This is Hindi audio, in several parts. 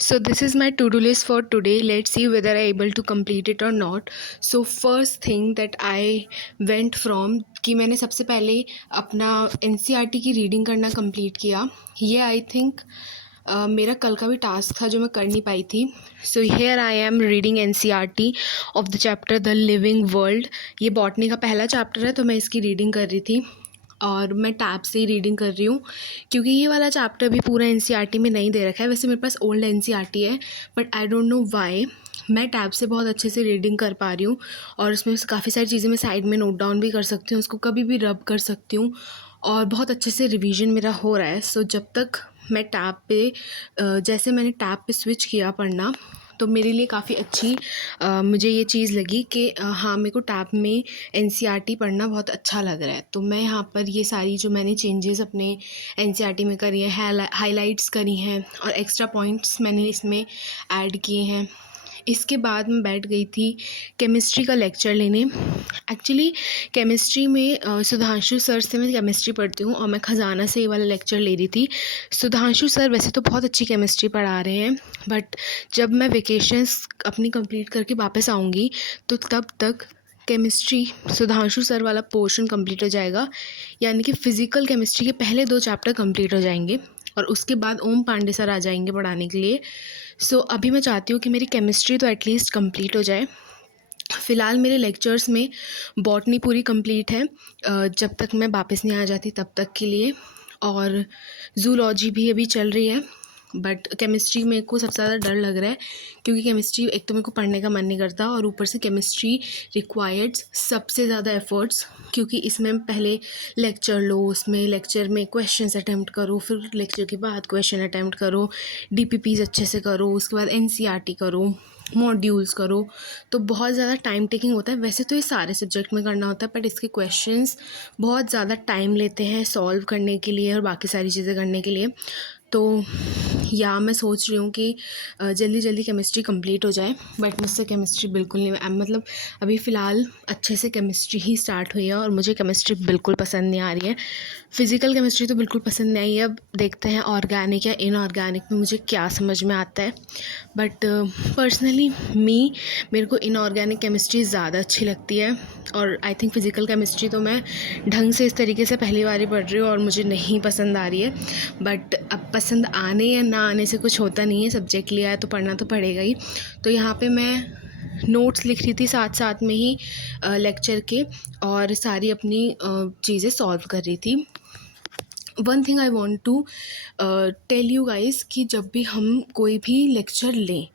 So this is my to-do list for today. Let's see whether I able to complete it or not. So first thing that I went from कि मैंने सबसे पहले अपना एनसीईआरटी की रीडिंग करना कंप्लीट किया. ये आई थिंक मेरा कल का भी टास्क था जो मैं कर नहीं पाई थी. So here I am reading NCERT of the chapter the living world. ये बॉटनी का पहला चैप्टर है तो मैं इसकी रीडिंग कर रही थी और मैं टैब से ही रीडिंग कर रही हूँ क्योंकि ये वाला चैप्टर भी पूरा एनसीईआरटी में नहीं दे रखा है. वैसे मेरे पास ओल्ड एनसीईआरटी है but I don't know why मैं टैब से बहुत अच्छे से रीडिंग कर पा रही हूँ और उसमें काफ़ी सारी चीज़ें मैं साइड में नोट डाउन भी कर सकती हूँ, उसको कभी भी रब कर सकती हूँ और बहुत अच्छे से रिवीजन मेरा हो रहा है. सो जब तक मैं टैब पे जैसे मैंने टैब पे स्विच किया पढ़ना तो मेरे लिए काफ़ी अच्छी मुझे ये चीज़ लगी कि हाँ मेरे को टैब में एनसीईआरटी पढ़ना बहुत अच्छा लग रहा है. तो मैं यहाँ पर ये सारी जो मैंने चेंजेस अपने एनसीईआरटी में करी हैं, हाइलाइट्स करी हैं और एक्स्ट्रा पॉइंट्स मैंने इसमें ऐड किए हैं. इसके बाद मैं बैठ गई थी केमिस्ट्री का लेक्चर लेने. एक्चुअली केमिस्ट्री में सुधांशु सर से मैं केमिस्ट्री पढ़ती हूँ और मैं ख़जाना से ये वाला लेक्चर ले रही थी. सुधांशु सर वैसे तो बहुत अच्छी केमिस्ट्री पढ़ा रहे हैं बट जब मैं वेकेशंस अपनी कंप्लीट करके वापस आऊँगी तो तब तक केमिस्ट्री सुधांशु सर वाला पोर्शन कंप्लीट हो जाएगा, यानी कि फ़िज़िकल केमिस्ट्री के पहले 2 चैप्टर कंप्लीट हो जाएंगे और उसके बाद ओम पांडे सर आ जाएंगे पढ़ाने के लिए. सो अभी मैं चाहती हूँ कि मेरी केमिस्ट्री तो एटलीस्ट कंप्लीट हो जाए. फ़िलहाल मेरे लेक्चर्स में बॉटनी पूरी कंप्लीट है जब तक मैं वापस नहीं आ जाती तब तक के लिए, और जूलॉजी भी अभी चल रही है. बट केमिस्ट्री मेरे को सबसे ज़्यादा डर लग रहा है क्योंकि केमिस्ट्री एक तो मेरे को पढ़ने का मन नहीं करता और ऊपर से केमिस्ट्री रिक्वायर्ड्स सबसे ज़्यादा एफ़र्ट्स, क्योंकि इसमें पहले लेक्चर लो, उसमें लेक्चर में क्वेश्चंस अटैम्प्ट करो, फिर लेक्चर के बाद क्वेश्चन अटैम्प्ट करो, डीपीपीज़ अच्छे से करो, उसके बाद एनसीईआरटी करो, मॉड्यूल्स करो. तो बहुत ज़्यादा टाइम टेकिंग होता है. वैसे तो ये सारे सब्जेक्ट में करना होता है बट इसके क्वेश्चंस बहुत ज़्यादा टाइम लेते हैं सॉल्व करने के लिए और बाकी सारी चीज़ें करने के लिए. तो या मैं सोच रही हूँ कि जल्दी जल्दी केमिस्ट्री कंप्लीट हो जाए बट मुझसे केमिस्ट्री बिल्कुल नहीं, मतलब अभी फ़िलहाल अच्छे से केमिस्ट्री ही स्टार्ट हुई है और मुझे केमिस्ट्री बिल्कुल पसंद नहीं आ रही है. फ़िज़िकल केमिस्ट्री तो बिल्कुल पसंद नहीं आई है. अब देखते हैं ऑर्गेनिक या इनऑर्गेनिक में मुझे क्या समझ में आता है. बट पर्सनली मेरे को इनऑर्गेनिक केमिस्ट्री ज़्यादा अच्छी लगती है और आई थिंक फ़िज़िकल केमिस्ट्री तो मैं ढंग से इस तरीके से पहली बार ही पढ़ रही हूँ और मुझे नहीं पसंद आ रही है. बट अब पसंद आने या ना आने से कुछ होता नहीं है, सब्जेक्ट लिया है तो पढ़ना तो पड़ेगा ही. तो यहाँ पे मैं नोट्स लिख रही थी साथ साथ में ही लेक्चर के और सारी अपनी चीज़ें सॉल्व कर रही थी. One thing I want to tell you guys कि जब भी हम कोई भी लेक्चर लें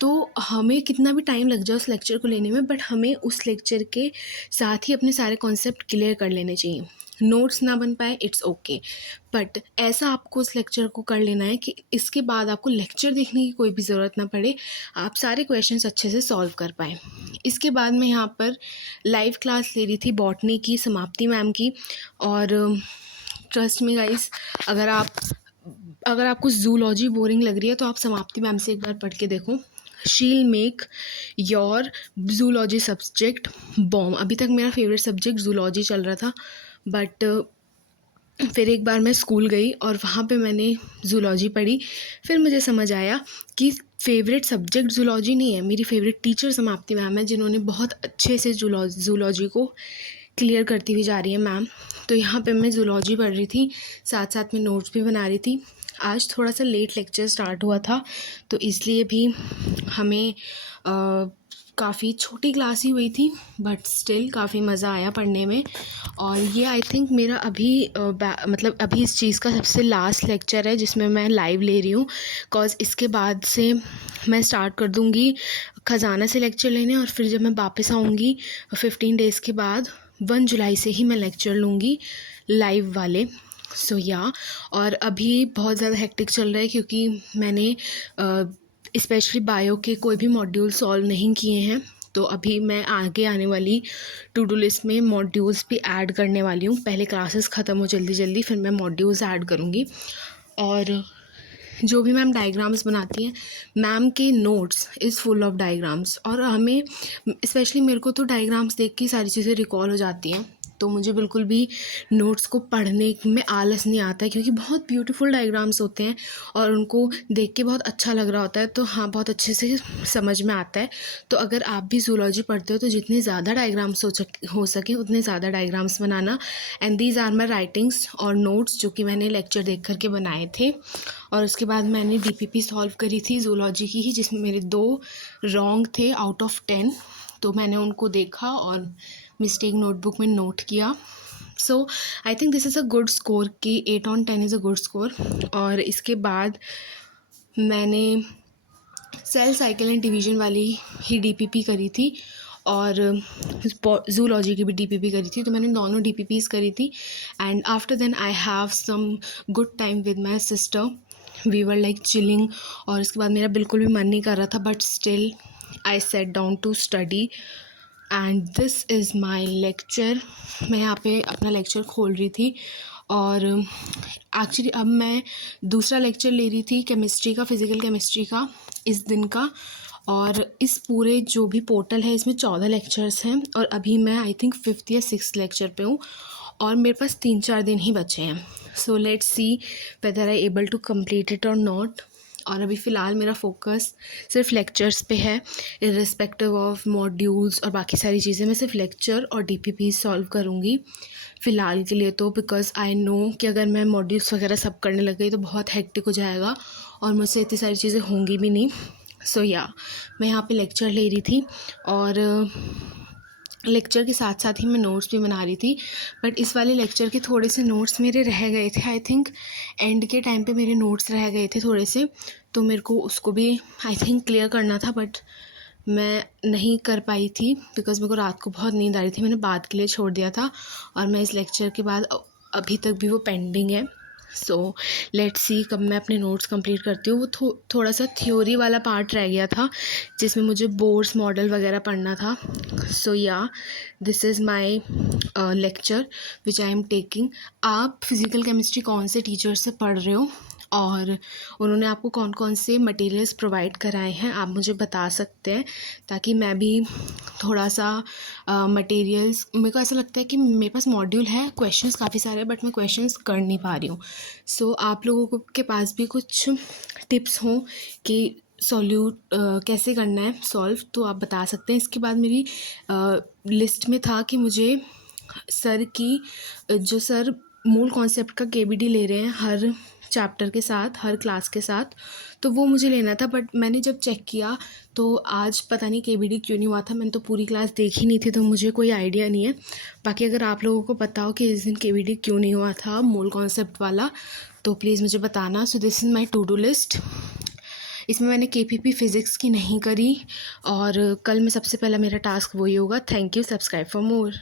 तो हमें कितना भी टाइम लग जाए उस लेक्चर को लेने में, बट हमें उस लेक्चर के साथ ही अपने सारे कॉन्सेप्ट क्लियर कर लेने चाहिए. नोट्स ना बन पाए इट्स ओके बट ऐसा आपको उस लेक्चर को कर लेना है कि इसके बाद आपको लेक्चर देखने की कोई भी ज़रूरत ना पड़े, आप सारे क्वेश्चंस अच्छे से सॉल्व कर पाएँ. इसके बाद मैं यहाँ पर लाइव क्लास ले रही थी बॉटनी की समाप्ति मैम की. और ट्रस्ट मी गाइस, अगर आपको जूलॉजी बोरिंग लग रही है तो आप समाप्ति मैम से एक बार पढ़ के देखो. She'll make your zoology subject bomb. अभी तक मेरा फेवरेट सब्जेक्ट जूलॉजी चल रहा था बट फिर एक बार मैं स्कूल गई और वहाँ पे मैंने जूलॉजी पढ़ी. फिर मुझे समझ आया कि फेवरेट सब्जेक्ट जूलॉजी नहीं है, मेरी फेवरेट टीचर समाप्ति मैम है जिन्होंने बहुत अच्छे से जूलॉजी को क्लियर करती हुई जा रही है मैम. तो यहाँ पे मैं जूलॉजी पढ़ रही थी, साथ साथ में नोट्स भी बना रही थी. आज थोड़ा सा लेट लेक्चर स्टार्ट हुआ था तो इसलिए भी हमें काफ़ी छोटी क्लास ही हुई थी बट स्टिल काफ़ी मज़ा आया पढ़ने में. और ये आई थिंक मेरा अभी मतलब अभी इस चीज़ का सबसे लास्ट लेक्चर है जिसमें मैं लाइव ले रही हूँ. कॉज इसके बाद से मैं स्टार्ट कर दूँगी ख़जाना से लेक्चर लेने और फिर जब मैं वापस आऊँगी 15 डेज़ के बाद 1 जुलाई से ही मैं लेक्चर लूँगी लाइव वाले. सो या और अभी बहुत ज़्यादा हेक्टिक चल रहा है क्योंकि मैंने स्पेशली बायो के कोई भी मॉड्यूल सॉल्व नहीं किए हैं. तो अभी मैं आगे आने वाली टू डू लिस्ट में मॉड्यूल्स भी ऐड करने वाली हूँ. पहले क्लासेस ख़त्म हो जल्दी जल्दी फिर मैं मॉड्यूल्स ऐड करूँगी. और जो भी मैम डायग्राम्स बनाती हैं, मैम के notes is full of diagrams और हमें स्पेशली मेरे को तो डायग्राम्स देख के सारी चीज़ें रिकॉल हो जाती हैं. तो मुझे बिल्कुल भी नोट्स को पढ़ने में आलस नहीं आता है, क्योंकि बहुत ब्यूटीफुल डायग्राम्स होते हैं और उनको देख के बहुत अच्छा लग रहा होता है, तो हाँ बहुत अच्छे से समझ में आता है। तो अगर आप भी ज़ूलॉजी पढ़ते हो तो जितने ज़्यादा डायग्राम्स हो सके उतने ज़्यादा डायग्राम्स बनाना। And these are my writings और नोट्स जो कि मैंने लेक्चर देख करके बनाए थे। और उसके बाद मैंने DPP सॉल्व करी थी ज़ूलॉजी की ही, जिसमें मेरे 2 रॉन्ग थे आउट ऑफ 10, तो मैंने उनको देखा और मिस्टेक नोटबुक में नोट किया। So I think this is a good score कि 8 on 10 is a good score. और इसके बाद मैंने सेल साइकिल एंड डिवीजन वाली ही DPP करी थी और ज़ूलॉजी की भी DPP करी थी, तो मैंने दोनों DPPs करी थी। And after then I have some good time with my sister, we were like chilling. और उसके बाद मेरा बिल्कुल भी मन नहीं कर रहा था, but still I set down to study and this is my lecture. मैं यहाँ पे अपना लेक्चर खोल रही थी और एक्चुअली अब मैं दूसरा लेक्चर ले रही थी केमिस्ट्री का, फिज़िकल केमिस्ट्री का इस दिन का। और इस पूरे जो भी पोर्टल है इसमें 14 लेक्चर्स हैं और अभी मैं आई थिंक 5th या 6th लेक्चर पे हूँ और मेरे पास 3-4 दिन ही बचे हैं। So let's see whether I able to complete it और नॉट। और अभी फ़िलहाल मेरा फोकस सिर्फ लेक्चर्स पे है, इर्रिस्पेक्टिव ऑफ मॉड्यूल्स और बाकी सारी चीज़ें। मैं सिर्फ लेक्चर और DPP सॉल्व करूँगी फ़िलहाल के लिए तो, बिकॉज़ आई नो कि अगर मैं मॉड्यूल्स वगैरह सब करने लग गई तो बहुत हेक्टिक हो जाएगा और मुझसे इतनी सारी चीज़ें होंगी भी नहीं। सो या मैं यहाँ पे लेक्चर ले रही थी और लेक्चर के साथ साथ ही मैं नोट्स भी बना रही थी। बट इस वाले लेक्चर के थोड़े से नोट्स मेरे रह गए थे, आई थिंक एंड के टाइम पे मेरे नोट्स रह गए थे थोड़े से, तो मेरे को उसको भी आई थिंक क्लियर करना था, बट मैं नहीं कर पाई थी बिकॉज़ मेरे को रात को बहुत नींद आ रही थी। मैंने बाद के लिए छोड़ दिया था और मैं इस लेक्चर के बाद अभी तक भी वो पेंडिंग है। सो लेट्स सी कब मैं अपने नोट्स कंप्लीट करती हूँ। वो थोड़ा सा थ्योरी वाला पार्ट रह गया था जिसमें मुझे बोर्स मॉडल वगैरह पढ़ना था। सो या this is my lecture which I am taking. आप फिज़िकल केमिस्ट्री कौन से टीचर से पढ़ रहे हो और उन्होंने आपको कौन कौन से मटेरियल्स प्रोवाइड कराए हैं आप मुझे बता सकते हैं, ताकि मैं भी थोड़ा सा मटेरियल्स, मेरे को ऐसा लगता है कि मेरे पास मॉड्यूल है, क्वेश्चंस काफ़ी सारे हैं बट मैं क्वेश्चंस कर नहीं पा रही हूँ। सो आप लोगों के पास भी कुछ टिप्स हों कि कैसे करना है सॉल्व, तो आप बता सकते हैं। इसके बाद मेरी लिस्ट में था कि मुझे सर की जो सर मूल कॉन्सेप्ट का KBD ले रहे हैं हर चैप्टर के साथ, हर क्लास के साथ, तो वो मुझे लेना था। बट मैंने जब चेक किया तो आज पता नहीं KBD क्यों नहीं हुआ था, मैंने तो पूरी क्लास देखी नहीं थी तो मुझे कोई आइडिया नहीं है। बाकी अगर आप लोगों को पता हो कि इस दिन KBD क्यों नहीं हुआ था मूल कॉन्सेप्ट वाला, तो प्लीज़ मुझे बताना। So this is my to do list. इसमें मैंने KPP फ़िज़िक्स की नहीं करी और कल में सबसे पहला मेरा टास्क वही होगा। Thank you, subscribe for more.